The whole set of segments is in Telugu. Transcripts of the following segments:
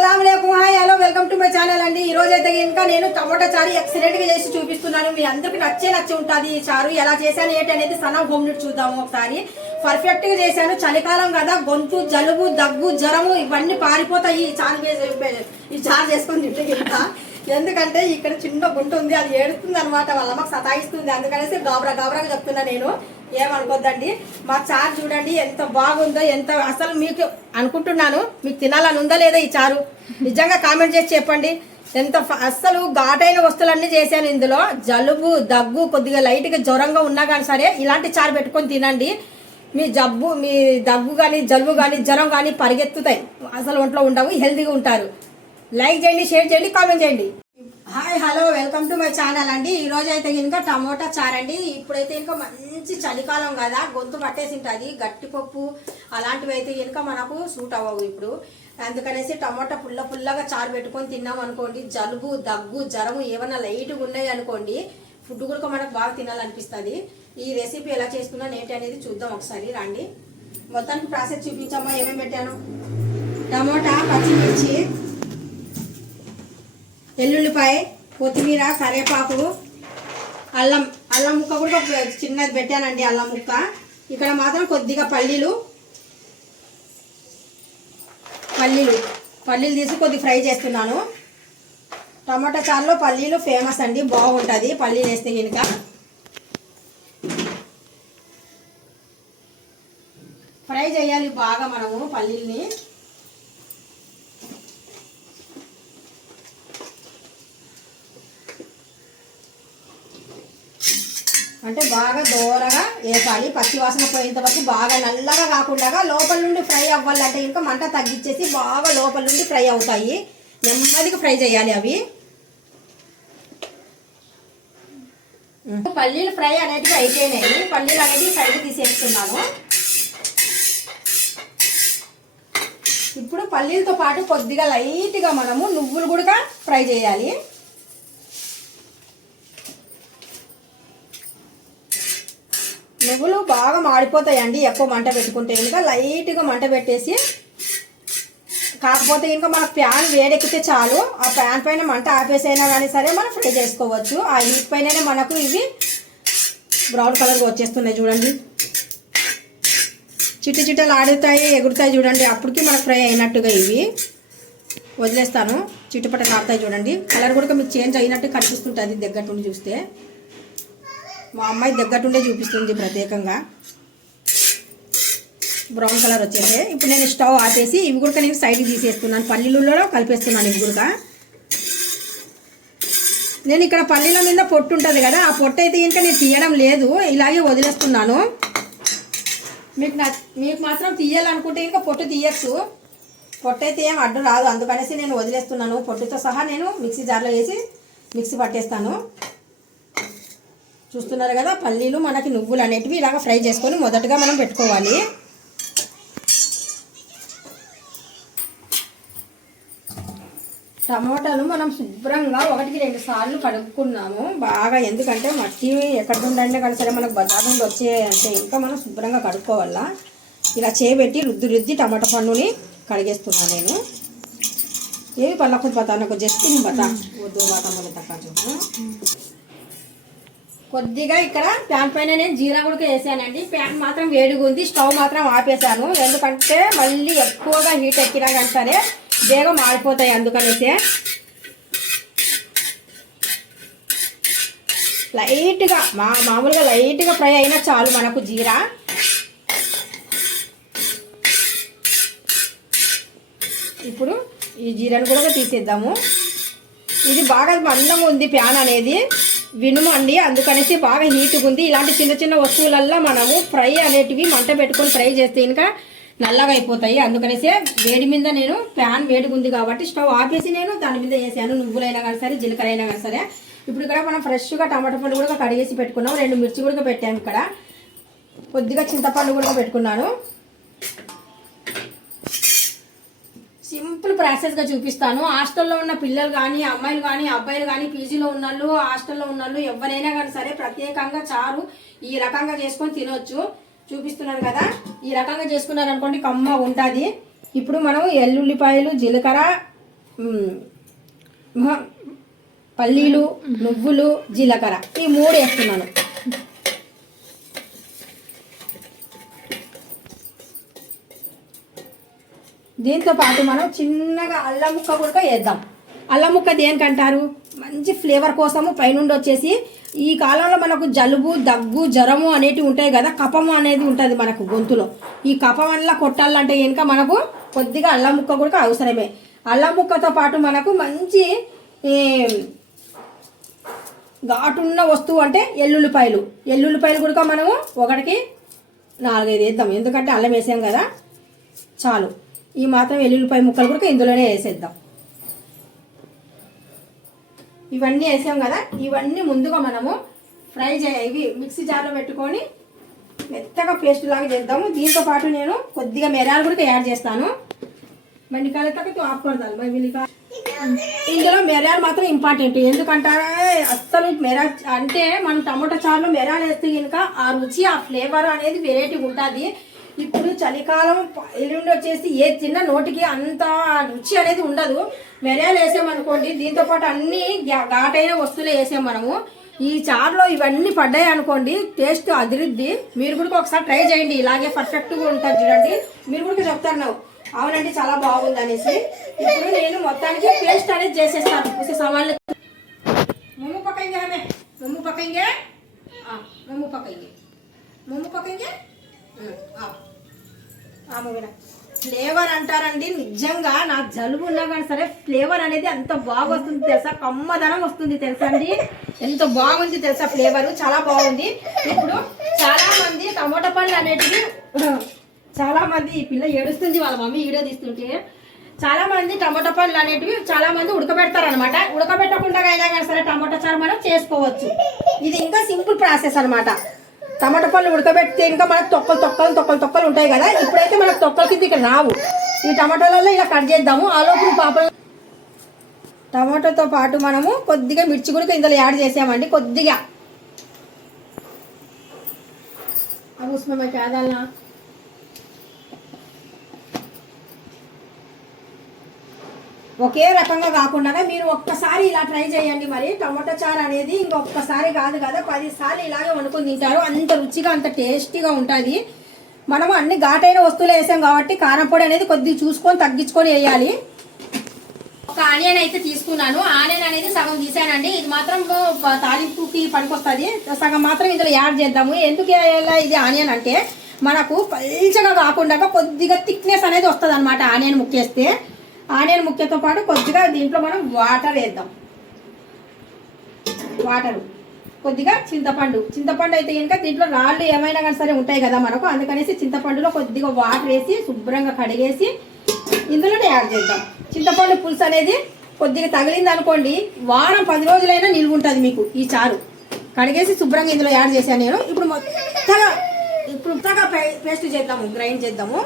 అస్సలాము అలైకుం. Hi hello welcome to my channel అండి. ఈ రోజు అయితే ఇంకా నేను టమోటా చారు ఎక్సలెంట్ గా చేసి చూపిస్తున్నాను. మీ అందరికి నచ్చి ఉంటుంది ఈ చారు. ఎలా చేశాను ఏంటి అనేది సన్న హోమ్ నీట్ చూద్దాము ఒకసారి. పర్ఫెక్ట్ గా చేశాను. చలికాలం కదా, గొంతు జలుబు దగ్గు జ్వరము ఇవన్నీ పారిపోతాయి ఈ చారు చేసుకొని తింటే ఇంకా. ఎందుకంటే ఇక్కడ చిన్న గుంట ఉంది, అది ఏడుస్తుంది అనమాట, వాళ్ళ అమ్మకి సతాయిస్తుంది. అందుకనేసి గాబరాగా చెప్తున్నా నేను, ఏమనుకోద్దండి. మా చారు చూడండి ఎంత బాగుందో, ఎంత అసలు మీకు అనుకుంటున్నాను మీకు తినాలని ఉందా లేదా ఈ చారు, నిజంగా కామెంట్ చేసి చెప్పండి. ఎంత అస్సలు ఘాటైన వస్తువులన్నీ చేశాను ఇందులో. జలుబు దగ్గు కొద్దిగా లైట్గా జ్వరంగా ఉన్నా కానీ సరే ఇలాంటి చారు పెట్టుకొని తినండి. మీ దగ్గు కానీ జలుబు కానీ జ్వరం కానీ పరిగెత్తుతాయి, అసలు ఒంట్లో ఉండవు, హెల్తీగా ఉంటారు. లైక్ చేయండి, షేర్ చేయండి, కామెంట్ చేయండి. Hi hello welcome to my channel అండి. ఈ రోజు అయితే ఇంకా టమోటా చారు అండి. ఇప్పుడైతే ఇంకా మంచి చలికాలం కదా, గొంతు పట్టేసి ఉంటుంది. గట్టిపప్పు అలాంటివి అయితే ఇంకా మనకు సూట్ అవ్వవు ఇప్పుడు. అందుకనేసి టమోటా పుల్లగా చారు పెట్టుకొని తిన్నాం అనుకోండి, జలుబు దగ్గు జ్వరము ఏమన్నా లైట్గా ఉన్నాయి అనుకోండి, ఫుడ్ కూడా మనకు బాగా తినాలనిపిస్తుంది. ఈ రెసిపీ ఎలా చేసుకున్నాను ఏంటి అనేది చూద్దాం ఒకసారి రండి. మొత్తానికి ప్రాసెస్ చూపించామా, ఏమేమి పెట్టాను. టమోటా, పచ్చిమిర్చి, ఎల్లుల్లిపాయ, కొత్తిమీర, కరివేపాకు, అల్లం ముక్క కూడా చిన్నది పెట్టానండి, అల్లం ముక్క. ఇక్కడ మాత్రం కొద్దిగా పల్లీలు తీసి కొద్దిగా ఫ్రై చేస్తున్నాను. టమాటా చారులో పల్లీలు ఫేమస్ అండి, బాగుంటుంది పల్లీలు వేస్తే కనుక. ఫ్రై చేయాలి బాగా మనము పల్లీల్ని. అంటే బాగా దూరగా వేపాలి, పచ్చి వాసన పోయేంత వరకు. బాగా నల్లగా కాకుండా లోపల నుండి ఫ్రై అవ్వాలంటే ఇంకా మంట తగ్గించేసి బాగా లోపల నుండి ఫ్రై అవుతాయి. నెమ్మదిగా ఫ్రై చేయాలి అవి. పల్లీలు ఫ్రై అనేటివి అయిపోయినాయి. పల్లీలు అనేవి సైడ్ తీసేస్తున్నాను. ఇప్పుడు పల్లీలతో పాటు కొద్దిగా లైట్గా మనము నువ్వులు కూడా ఫ్రై చేయాలి. నువ్వులు బాగా మాడిపోతాయండి ఎక్కువ మంట పెట్టుకుంటే. ఇంకా లైట్గా మంట పెట్టేసి, కాకపోతే ఇంకా మన ప్యాన్ వేడెక్కితే చాలు, ఆ ప్యాన్ పైన మంట ఆపేసైనా కానీ సరే మనం ఫ్రై చేసుకోవచ్చు. ఆ హీట్ పైననే మనకు ఇవి బ్రౌన్ కలర్గా వచ్చేస్తున్నాయి చూడండి. చిట్టలు ఆడుతాయి, ఎగురుతాయి చూడండి. అప్పటికి మనకు ఫ్రై అయినట్టుగా ఇవి వదిలేస్తాను. చిట్టుపట్టలు ఆడుతాయి చూడండి. కలర్ కూడా మీకు చేంజ్ అయినట్టు కనిపిస్తుంటుంది దగ్గర నుండి చూస్తే. మా అమ్మాయి దగ్గరుండే చూపిస్తుంది ప్రత్యేకంగా. బ్రౌన్ కలర్ వచ్చేసి ఇప్పుడు నేను స్టవ్ ఆపేసి ఇవి కూడా నేను సైడ్కి తీసేస్తున్నాను. పల్లీలలో కలిపేస్తున్నాను ఇవి కూడా. నేను ఇక్కడ పల్లీల మీద పొట్టు ఉంటుంది కదా, ఆ పొట్టు అయితే ఇంకా నేను తీయడం లేదు, ఇలాగే వదిలేస్తున్నాను. మీకు మాత్రం తీయాలనుకుంటే ఇంకా పొట్టు తీయచ్చు. పొట్టు అయితే ఏం అడ్డు రాదు, అందుకనేసి నేను వదిలేస్తున్నాను. పొట్టుతో సహా నేను మిక్సీ జార్లో వేసి మిక్సీ పట్టేస్తాను. చూస్తున్నారు కదా, పల్లీలు మనకి నువ్వులు అనేటివి ఇలాగ ఫ్రై చేసుకొని మొదటగా మనం పెట్టుకోవాలి. టమోటాలు మనం శుభ్రంగా 1-2 సార్లు కడుక్కున్నాము బాగా. ఎందుకంటే మట్టి ఎక్కడ ఉండండి కానీ సరే మనకు బజార్ నుండి వచ్చే అంటే ఇంకా మనం శుభ్రంగా కడుక్కోవాలా. ఇలా చేయబెట్టి రుద్ది టమాటా పండుని కడిగేస్తున్నాను నేను. ఏవి పళ్ళకు బతా నాకు జస్ట్ బతా వద్దు బాతా తక్కువ. కొద్దిగా ఇక్కడ ప్యాన్ పైన నేను జీరా కూడా వేసానండి. ప్యాన్ మాత్రం వేడిగా ఉంది, స్టవ్ మాత్రం ఆపేసాను. ఎందుకంటే మళ్ళీ ఎక్కువగా హీట్ ఎక్కినా కానీ సరే బేగం మాడిపోతాయి, అందుకనేసే. లైట్గా మామూలుగా లైట్గా ఫ్రై అయినా చాలు మనకు జీరా. ఇప్పుడు ఈ జీరాను కూడా తీసేద్దాము. ఇది బాగా మందంగా ఉంది ప్యాన్ అనేది, వినుము అండి, అందుకనేసి బాగా హీట్గా ఉంది. ఇలాంటి చిన్న వస్తువులల్లో మనము ఫ్రై అనేటివి మంట పెట్టుకొని ఫ్రై చేస్తే ఇంకా నల్లగా అయిపోతాయి. అందుకనేసి వేడి మీద నేను ప్యాన్ వేడిగా ఉంది కాబట్టి స్టవ్ ఆపేసి నేను దాని మీద వేసాను. నువ్వులైనా కానీ సరే జీలకర్ర అయినా కానీ సరే. ఇప్పుడు ఇక్కడ మనం ఫ్రెష్గా టమాటా పండు కూడా కడిగేసి పెట్టుకున్నాం. 2 మిర్చి కూడా పెట్టాము. ఇక్కడ కొద్దిగా చింతపండు కూడా పెట్టుకున్నాను. సింపుల్ ప్రాసెస్గా చూపిస్తాను. హాస్టల్లో ఉన్న పిల్లలు కానీ అమ్మాయిలు కానీ అబ్బాయిలు కానీ పీజీలో ఉన్నళ్ళు హాస్టల్లో ఉన్నళ్ళు ఎవరైనా కానీ సరే ప్రత్యేకంగా చారు ఈ రకంగా చేసుకొని తినొచ్చు. చూపిస్తున్నాను కదా, ఈ రకంగా చేసుకున్నారనుకోండి కమ్మ ఉంటుంది. ఇప్పుడు మనం ఎల్లుల్లిపాయలు జీలకర్ర పల్లీలు, నువ్వులు, జీలకర్ర ఈ 3 వేస్తున్నాను. దీంతో పాటు మనం చిన్నగా అల్లం ముక్క కూడా వేద్దాం. అల్లం ముక్క దేనికంటారు, మంచి ఫ్లేవర్ కోసము. పైనుండి వచ్చేసి ఈ కాలంలో మనకు జలుబు, దగ్గు, జ్వరము అనేటివి ఉంటాయి కదా, కఫం అనేది ఉంటుంది మనకు గొంతులో. ఈ కఫం వల్ల కొట్టాలంటే కనుక మనకు కొద్దిగా అల్లం ముక్క కూడా అవసరమే. అల్లం ముక్కతో పాటు మనకు మంచి ఘాటున్న వస్తువు అంటే ఎల్లుల్లిపాయలు కూడా మనము 1కి 4-5 వేద్దాం. ఎందుకంటే అల్లం వేసాం కదా, చాలు. ఈ మాత్రం ఎల్లుల్లిపాయ ముక్కలు కూడా ఇందులోనే వేసేద్దాం. ఇవన్నీ వేసాం కదా, ఇవన్నీ ముందుగా మనము ఫ్రై ఇవి మిక్సీ జార్లో పెట్టుకొని మెత్తగా పేస్ట్ లాగా చేద్దాము. దీంతో పాటు నేను కొద్దిగా మిరియాలు కూడా యాడ్ చేస్తాను. బండికాయలతో ఆపుకొడతాను మరి మిలికా. ఇందులో మిరియాలు మాత్రం ఇంపార్టెంట్. ఎందుకంటారా, అస్సలు మిరియాలు అంటే మనం టమాటా చారులో మిరియాలు వేస్తే కనుక ఆ రుచి, ఆ ఫ్లేవర్ అనేది వెరైటీగా ఉంటుంది. ఇప్పుడు చలికాలం ఎల్లుండి వచ్చేసి ఏది తిన్నా నోటికి అంత రుచి అనేది ఉండదు. మిరియాలు వేసామనుకోండి, దీంతో పాటు అన్ని ఘాటైన వస్తువులు వేసాం మనము. ఈ చారులో ఇవన్నీ పడ్డాయి అనుకోండి, టేస్ట్ అదిరిద్ది. మీరు కూడా ఒకసారి ట్రై చేయండి, ఇలాగే పర్ఫెక్ట్గా ఉంటుంది చూడండి. మీరు కూడా చెప్తారు నువ్వు అవునండి చాలా బాగుంది అనేసి. ఇప్పుడు నేను మొత్తానికి పేస్ట్ అనేది చేసేస్తాను. సవాళ్ళు మమ్ము పక్కంగే మమ్ము పక్కంగే మమ్ము పక్కంగే మమ్ము పక్కంగే ఫ్లేవర్ అంటారండి, నిజంగా నా జలుబు ఉన్నా కానీ సరే ఫ్లేవర్ అనేది అంత బాగా వస్తుంది తెలుసా, కమ్మదనం వస్తుంది తెలుసా అండి. ఎంత బాగుంది తెలుసా, ఫ్లేవర్ చాలా బాగుంది. ఇప్పుడు చాలా మంది టమోటా పండ్లు అనేటివి, చాలా మంది ఈ పిల్ల ఏడుస్తుంది వాళ్ళ మమ్మీ వీడియో తీస్తుంటే, చాలా మంది టమోటా పండ్లు అనేటివి చాలా మంది ఉడకబెడతారు అనమాట. ఉడకబెట్టకుండా అయినా కానీ సరే టమోటా చారు మనం చేసుకోవచ్చు. ఇది ఇంకా సింపుల్ ప్రాసెస్ అనమాట. టమాటా పళ్ళు ఉడకబెడితే ఇంకా మనకు తొక్కలు ఉంటాయి కదా. ఇప్పుడైతే మనకు తొక్కల కింద ఇక్కడ రావు. ఈ టమాటాలలో ఇలా కట్ చేద్దాము. ఆ లోపల పాప టమాటాతో పాటు మనము కొద్దిగా మిర్చి కూడా ఇందులో యాడ్ చేసామండి. కొద్దిగా కాదాలనా ఒకే రకంగా కాకుండా మీరు ఒక్కసారి ఇలా ట్రై చేయండి. మరి టమాటా చారు అనేది ఇంకొకసారి కాదు కదా, 10 సార్లు ఇలాగే వండుకొని తింటారు. అంత రుచిగా అంత టేస్టీగా ఉంటుంది. మనము అన్ని ఘాటైన వస్తువులు వేసాం కాబట్టి కారం పొడి అనేది కొద్దిగా చూసుకొని తగ్గించుకొని వేయాలి. ఒక ఆనియన్ అయితే తీసుకున్నాను. ఆనియన్ అనేది సగం తీసానండి. ఇది మాత్రం తాలింపుకి పనికొస్తుంది. సగం మాత్రం ఇందులో యాడ్ చేద్దాము. ఎందుకు వేయాలా ఇది ఆనియన్ అంటే, మనకు పల్చగా కాకుండా కొద్దిగా థిక్నెస్ అనేది వస్తుంది అనమాట ఆనియన్ ముక్కేస్తే. ఆనియన్ ముక్కతో పాటు కొద్దిగా దీంట్లో మనం వాటర్ వేద్దాం. వాటరు కొద్దిగా చింతపండు అయితే కనుక దీంట్లో రాళ్ళు ఏమైనా కానీ సరే ఉంటాయి కదా మనకు, అందుకనేసి చింతపండులో కొద్దిగా వాటర్ వేసి శుభ్రంగా కడిగేసి ఇందులోనే యాడ్ చేద్దాం. చింతపండు పులుసు అనేది కొద్దిగా తగిలింది అనుకోండి, వారం 10 రోజులైనా నిల్వ ఉంటుంది మీకు ఈ చారు. కడిగేసి శుభ్రంగా ఇందులో యాడ్ చేశాను నేను. ఇప్పుడు మొత్తగా పేస్ట్ చేద్దాము, గ్రైండ్ చేద్దాము.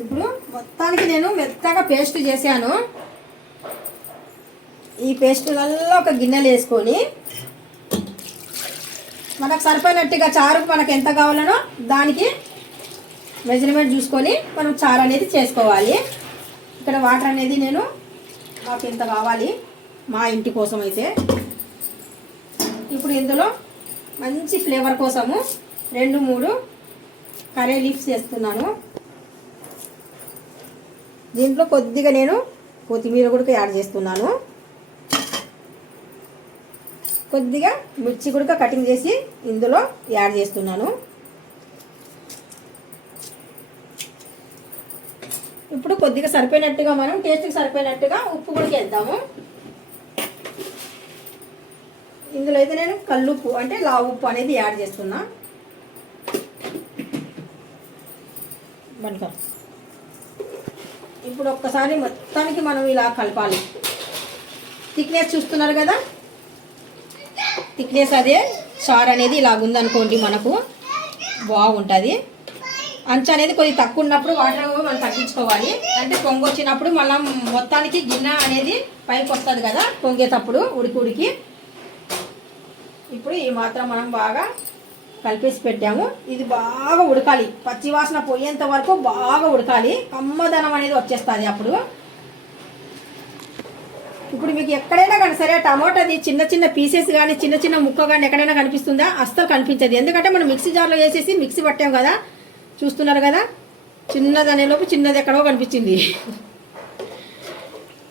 ఇప్పుడు మొత్తానికి నేను మెత్తగా పేస్ట్ చేశాను. ఈ పేస్టులలో ఒక గిన్నెలు వేసుకొని మనకు సరిపోయినట్టుగా చారుకు మనకు ఎంత కావాలనో దానికి మెజర్మెంట్ చూసుకొని మనం చారు అనేది చేసుకోవాలి. ఇక్కడ వాటర్ అనేది నేను మాకు ఎంత కావాలి మా ఇంటి కోసం అయితే. ఇప్పుడు ఇందులో మంచి ఫ్లేవర్ కోసము 2-3 కర్రీ లీవ్స్ వేస్తున్నాను. దీంట్లో కొద్దిగా నేను కొత్తిమీర కూడా యాడ్ చేస్తున్నాను. కొద్దిగా మిర్చి కూడా కటింగ్ చేసి ఇందులో యాడ్ చేస్తున్నాను. ఇప్పుడు కొద్దిగా సరిపోయినట్టుగా మనం టేస్ట్కి సరిపోయినట్టుగా ఉప్పు కూడా వేద్దాము. ఇందులో అయితే నేను కల్లుప్పు అంటే లావు ఉప్పు అనేది యాడ్ చేస్తున్నా. ఇప్పుడు ఒక్కసారి మొత్తానికి మనం ఇలా కలపాలి. థిక్నెస్ చూస్తున్నారు కదా, థిక్నెస్ అదే చారు అనేది ఇలా ఉందనుకోండి మనకు బాగుంటుంది. అంచు అనేది కొద్దిగా తక్కువ ఉన్నప్పుడు వాటర్ మనం తగ్గించుకోవాలి. అంటే పొంగు వచ్చినప్పుడు మనం మొత్తానికి గిన్నె అనేది పైకి వస్తుంది కదా పొంగేటప్పుడు ఉడికి. ఇప్పుడు ఈ మాత్రం మనం బాగా కలిపేసి పెట్టాము. ఇది బాగా ఉడకాలి, పచ్చి వాసన పోయేంత వరకు బాగా ఉడకాలి, కమ్మదనం అనేది వచ్చేస్తుంది అప్పుడు. ఇప్పుడు మీకు ఎక్కడైనా కానీ సరే టమాటాది చిన్న చిన్న పీసెస్ కానీ చిన్న చిన్న ముక్క కానీ ఎక్కడైనా కనిపిస్తుందా? అస్సలు కనిపించదు. ఎందుకంటే మనం మిక్సీ జార్లో వేసేసి మిక్సీ పట్టాం కదా, చూస్తున్నారు కదా, చిన్నదనేలోపు చిన్నది ఎక్కడో కనిపించింది.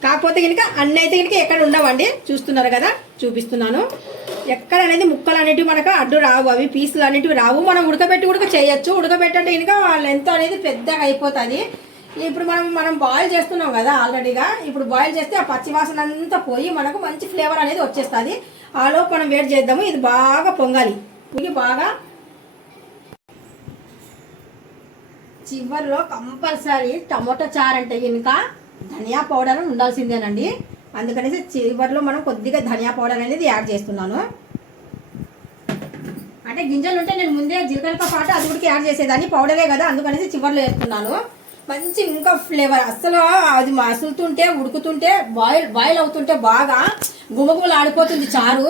కాకపోతే కనుక అన్నీ అయితే కనుక ఎక్కడ ఉండవండి, చూస్తున్నారు కదా, చూపిస్తున్నాను. ఎక్కడ అనేది ముక్కలు అనేటివి మనకు అడ్డు రావు, అవి పీసులు అనేటివి రావు. మనం ఉడకబెట్టి చేయొచ్చు. ఉడకబెట్టంటే కనుక లెంత్ అనేది పెద్దగా అయిపోతుంది. ఇప్పుడు మనం బాయిల్ చేస్తున్నాం కదా ఆల్రెడీగా. ఇప్పుడు బాయిల్ చేస్తే ఆ పచ్చివాసన అంతా పోయి మనకు మంచి ఫ్లేవర్ అనేది వచ్చేస్తుంది. ఆలోపు మనం వేడి చేద్దాము. ఇది బాగా పొంగాలి. ఇది బాగా చివరిలో కంపల్సరీ టమోటా చారు అంటే కనుక ధనియా పౌడర్ ఉండాల్సిందేనండి. అందుకనేసి చివరిలో మనం కొద్దిగా ధనియా పౌడర్ అనేది యాడ్ చేస్తున్నాను. అంటే గింజలు ఉంటే నేను ముందే జీలకర్రతో పాటు అది కూడా యాడ్ చేసేదాన్ని, పౌడరే కదా, అందుకనేసి చివరిలో వేస్తున్నాను. మంచి ఇంకా ఫ్లేవర్ అస్సలు అది మసులుతుంటే ఉడుకుతుంటే బాయిల్ అవుతుంటే బాగా గుమగుమలు ఆడిపోతుంది చారు.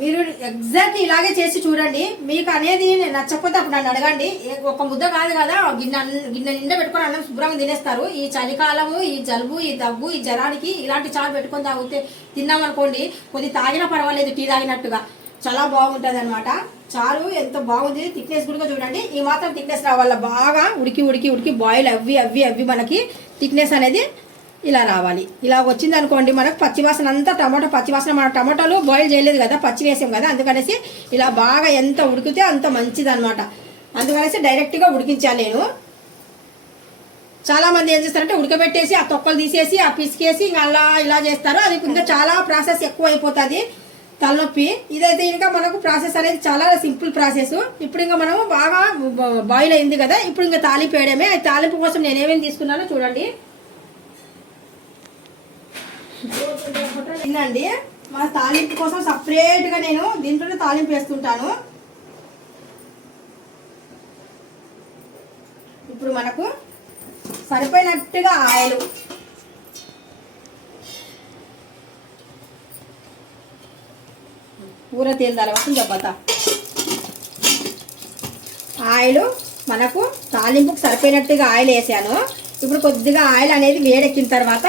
మీరు ఎగ్జాక్ట్ ఇలాగే చేసి చూడండి. మీకు అనేది నచ్చకపోతే అప్పుడు నన్ను అడగండి. ఒక ముద్ద కాదు కదా, గిన్నె నిండా పెట్టుకొని అన్నం శుభ్రంగా తినేస్తారు. ఈ చలికాలము, ఈ జలుబు, ఈ దగ్గు, ఈ జ్వరానికి ఇలాంటి చారు పెట్టుకొని తాగితే తిన్నామనుకోండి, కొద్ది తాగినా పర్వాలేదు, టీ తాగినట్టుగా చాలా బాగుంటుంది అనమాట. చారు ఎంత బాగుంది. థిక్నెస్ కూడా చూడండి, ఈ మాత్రం థిక్నెస్ రావాల. బాగా ఉడికి ఉడికి ఉడికి బాయిల్ అవ్వి మనకి థిక్నెస్ అనేది ఇలా రావాలి. ఇలా వచ్చింది అనుకోండి, మనకు పచ్చివాసన అంతా టమాటా పచ్చివాసన, మన టమాటాలు బాయిల్ చేయలేదు కదా, పచ్చి వేసాం కదా, అందుకనేసి ఇలా బాగా ఎంత ఉడికితే అంత మంచిది అనమాట. అందుకనేసి డైరెక్ట్గా ఉడికించాను నేను. చాలా మంది ఏం చేస్తారంటే ఉడకబెట్టేసి ఆ తొక్కలు తీసేసి ఆ పిసికేసి ఇంకా అలా ఇలా చేస్తారు. అది ఇంకా చాలా ప్రాసెస్ ఎక్కువ అయిపోతుంది, తలనొప్పి. ఇదైతే ఇంకా మనకు ప్రాసెస్ అనేది చాలా సింపుల్ ప్రాసెస్. ఇప్పుడు ఇంకా మనం బాగా బాయిల్ అయింది కదా, ఇప్పుడు ఇంకా తాలింపు వేయడమే. ఆ తాలింపు కోసం నేను ఏమేమి తీసుకున్నానో చూడండి. తినండి, మన తాలింపు కోసం సపరేట్గా నేను దీంట్లోనే తాలింపు వేస్తుంటాను. ఇప్పుడు మనకు సరిపోయినట్టుగా ఆయిల్, పూర తేల్ దాని వస్తుంది దెబ్బతా ఆయిల్ మనకు తాలింపుకు సరిపోయినట్టుగా ఆయిల్ వేసాను. ఇప్పుడు కొద్దిగా ఆయిల్ అనేది వేడెక్కిన తర్వాత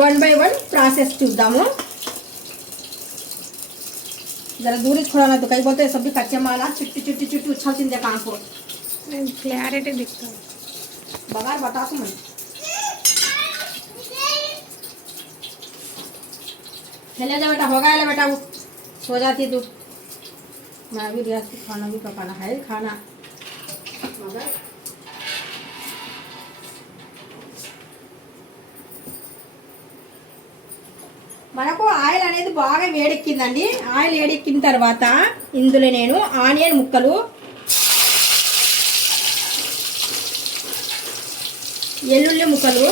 1 by 1 ప్రాసెస్ చూద్దాము. जरा दूरी थोड़ा ना तो कहीं बोलते सब्जी कच्चे माला चुट्टी चुट्टी चुट्टी उछलती देखा आपको क्लैरिटी दिखता है बगार बता तू मैं चले जा बेटा, हो गया बेटा, वो सो जाती तू। मैं भी रियाज को खाना भी पकाना है, खाना मगर మనకు ఆయిల్ అనేది బాగా వేడెక్కిందండి. ఆయిల్ వేడెక్కిన తర్వాత ఇందులో నేను ఆనియన్ ముక్కలు, ఎల్లుల్లి ముక్కలు,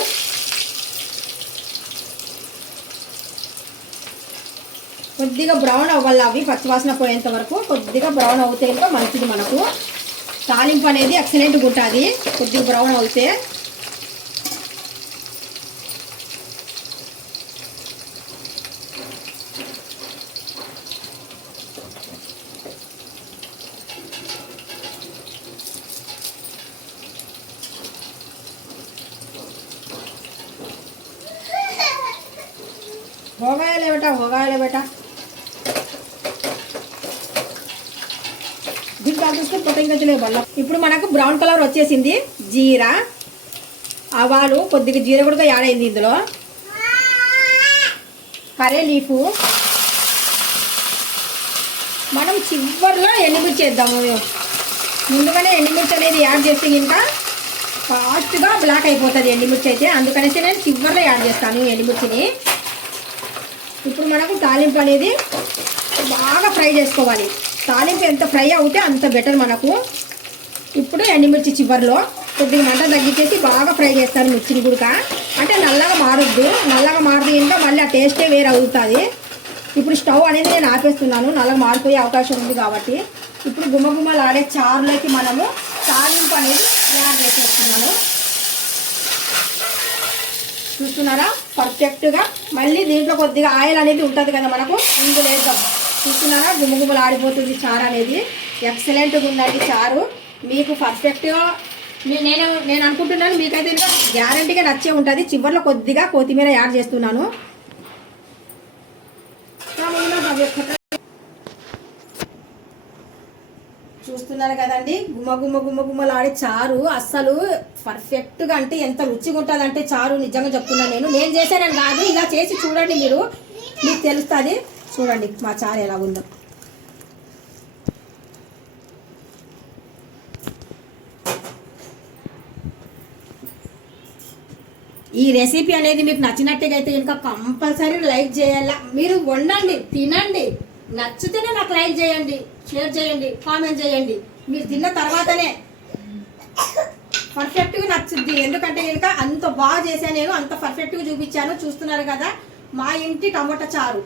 కొద్దిగా బ్రౌన్ అవ్వాలి, అవి పచ్చివాసన పోయేంత వరకు కొద్దిగా బ్రౌన్ అవుతే ఇంకా మంచిది. మనకు తాలింపు అనేది ఎక్సలెంట్గా ఉంటుంది కొద్దిగా బ్రౌన్ అవుతే. होगायले बेटा దీనికి కలిపిస్తే పొట్టంగా చలే బల్ల. ఇప్పుడు మనకు బ్రౌన్ కలర్ వచ్చేసింది. జీరా, ఆవాలు, కొద్దిగా జీరా కూడా యాడ్ అయింది ఇందులో. కర్రీ లీఫు మనం చివర్లో ఎండుమిర్చి వేద్దాము. ముందుగానే ఎండుమిర్చి అనేది యాడ్ చేస్తే ఇంకా ఫాస్ట్గా బ్లాక్ అయిపోతుంది ఎండుమిర్చి అయితే, అందుకనేసి నేను చివర్లో యాడ్ చేస్తాను ఎండుమిర్చిని. ఇప్పుడు మనకు తాలింపు అనేది బాగా ఫ్రై చేసుకోవాలి. తాలింపు ఎంత ఫ్రై అవుతే అంత బెటర్ మనకు. ఇప్పుడు ఎండుమిర్చి చివర్లో కొద్దిగా మంట తగ్గించేసి బాగా ఫ్రై చేస్తాను మిర్చిని కూడా. అంటే నల్లగా మారొద్దు, నల్లగా మారుతూ ఇంకా మళ్ళీ ఆ టేస్టే వేరే అవుతుంది. ఇప్పుడు స్టవ్ అనేది నేను ఆపేస్తున్నాను, నల్లగా మారిపోయే అవకాశం ఉంది కాబట్టి. ఇప్పుడు గుమ్మగుమ్మలాడే చారులోకి మనము తాలింపు అనేది యాడ్ చేసేస్తున్నాను. చూస్తున్నారా పర్ఫెక్ట్గా. మళ్ళీ దీంట్లో కొద్దిగా ఆయిల్ అనేది ఉంటుంది కదా మనకు, ఇందులో వేద్దాం. చూస్తున్నారా గుమ్మగుమ్మలు ఆడిపోతుంది చారు అనేది. ఎక్సలెంట్గా ఉందండి చారు. మీకు పర్ఫెక్ట్గా నేను అనుకుంటున్నాను మీకైతే ఇంకా గ్యారంటీగా నచ్చే ఉంటుంది. చివరిలో కొద్దిగా కొత్తిమీర యాడ్ చేస్తున్నాను. చూస్తున్నారు కదండి గుమ్మలాడే చారు అస్సలు పర్ఫెక్ట్గా అంటే ఎంత రుచిగా ఉంటుంది అంటే చారు నిజంగా చెప్తున్నాను. నేను చేశానని కాదు, ఇలా చేసి చూడండి మీకు తెలుస్తుంది. చూడండి మా చారు ఎలా ఉందో. ఈ రెసిపీ అనేది మీకు నచ్చినట్టుగా అయితే ఇంకా కంపల్సరీ లైక్ చేయాలా. మీరు వండండి, తినండి, నచ్చితేనే నాకు లైక్ చేయండి, షేర్ చేయండి, కామెంట్ చేయండి. మీరు తిన్న తర్వాతనే పర్ఫెక్ట్గా నచ్చుద్ది. ఎందుకంటే ఇంకా అంత బాగా చేశాను, నేను అంత పర్ఫెక్ట్గా చూపించాను. చూస్తున్నారు కదా మా ఇంటి టమోటా చారు.